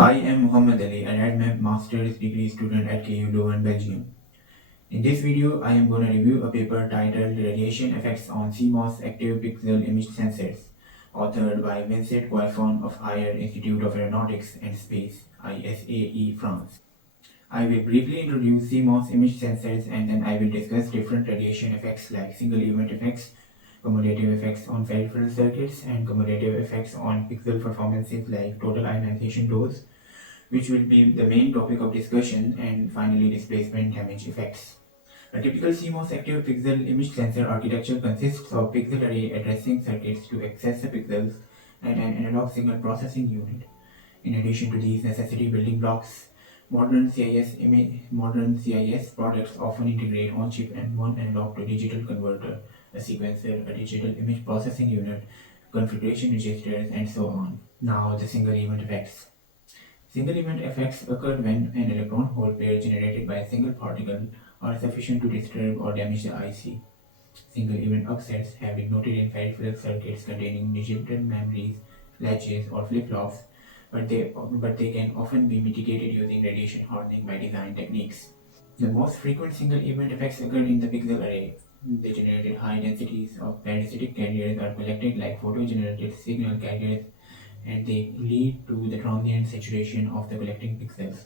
I am Muhammad Ali, a RadMap Master's degree student at KU Leuven, Belgium. In this video, I am going to review a paper titled Radiation Effects on CMOS Active Pixel Image Sensors, authored by Vincent Coiffon of Higher Institute of Aeronautics and Space, ISAE, France. I will briefly introduce CMOS image sensors and then I will discuss different radiation effects like single event effects, cumulative effects on peripheral circuits, and cumulative effects on pixel performances like total ionization dose, which will be the main topic of discussion, and finally displacement damage effects. A typical CMOS active pixel image sensor architecture consists of pixel array addressing circuits to access the pixels and an analog signal processing unit. In addition to these necessary building blocks, modern CIS products often integrate on-chip and one analog to digital converter, a sequencer, a digital image processing unit, configuration registers, and so on. Now the single event effects. Single event effects occur when an electron-hole pair generated by a single particle are sufficient to disturb or damage the IC. Single event upsets have been noted in peripheral circuits containing digital memories, latches, or flip-flops, but they can often be mitigated using radiation hardening by design techniques. The most frequent single event effects occur in the pixel array. The generated high densities of parasitic carriers are collected like photogenerated signal carriers, and they lead to the transient saturation of the collecting pixels.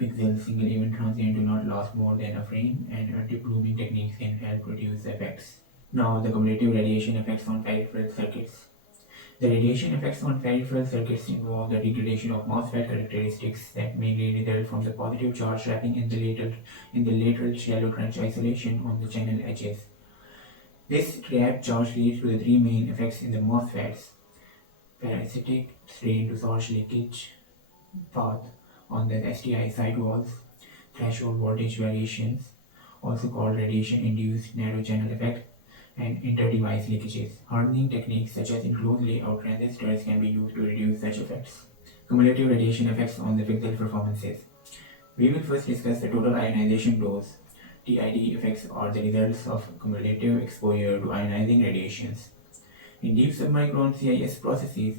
Pixel single event transient do not last more than a frame, and anti-blooming techniques can help reduce the effects. Now, the cumulative radiation effects on peripheral circuits. The radiation effects on peripheral circuits involve the degradation of MOSFET characteristics that mainly result from the positive charge trapping in the lateral shallow trench isolation on the channel edges. This trapped charge leads to the three main effects in the MOSFETs: parasitic strain to source leakage path on the STI sidewalls, threshold voltage variations, also called radiation-induced narrow channel effect, and inter-device leakages. Hardening techniques such as enclosed layout transistors can be used to reduce such effects. Cumulative radiation effects on the pixel performances. We will first discuss the total ionization dose. TID effects are the results of cumulative exposure to ionizing radiations. In deep submicron CIS processes,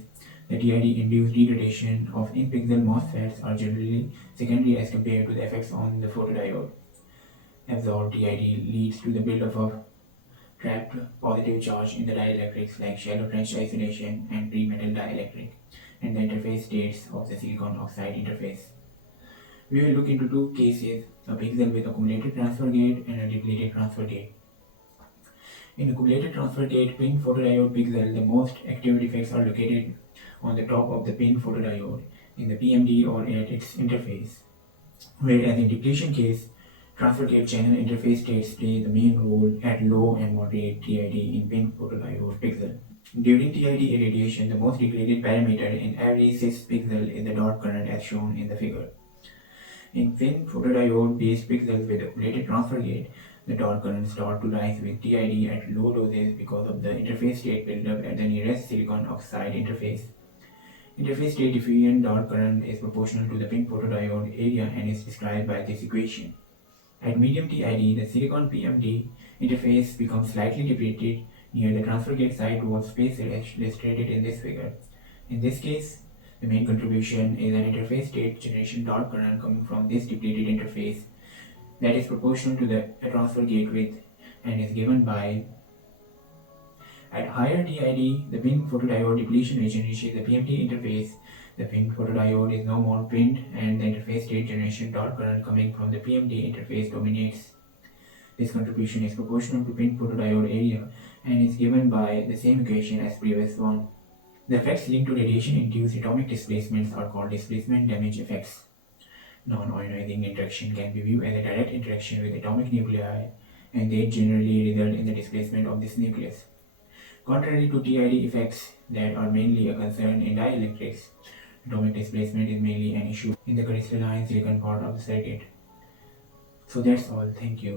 the TID-induced degradation of in-pixel MOSFETs are generally secondary as compared to the effects on the photodiode. Absorbed TID leads to the buildup of trapped positive charge in the dielectrics like shallow trench isolation and pre-metal dielectric, and the interface states of the silicon oxide interface. We will look into two cases, a pixel with a cumulative transfer gate and a depleted transfer gate. In a cumulative transfer gate pin photodiode pixel, the most active defects are located on the top of the pin photodiode, in the PMD or at its interface. Whereas in depletion case, transfer gate channel interface states play the main role at low and moderate TID in pin photodiode pixel. During TID irradiation, the most degraded parameter in every cis pixel is the dot current as shown in the figure. In pin photodiode based pixels with a cumulative transfer gate, the dot currents start to rise with TID at low doses because of the interface state buildup at the nearest silicon oxide interface. Interface state diffusion dot current is proportional to the pin photodiode area and is described by this equation. At medium TID, the silicon PMD interface becomes slightly depleted near the transfer gate side wall spacer as illustrated in this figure. In this case, the main contribution is an interface state generation dot current coming from this depleted interface that is proportional to the transfer gate width and is given by. At higher TID, the pin photodiode depletion region reaches the PMD interface. The pin photodiode is no more pinned and the interface state generation dot current coming from the PMD interface dominates. This contribution is proportional to pin photodiode area and is given by the same equation as previous one. The effects linked to radiation-induced atomic displacements are called displacement damage effects. Non-ionizing interaction can be viewed as a direct interaction with atomic nuclei, and they generally result in the displacement of this nucleus. Contrary to TID effects that are mainly a concern in dielectrics, atomic displacement is mainly an issue in the crystalline silicon part of the circuit. So that's all. Thank you.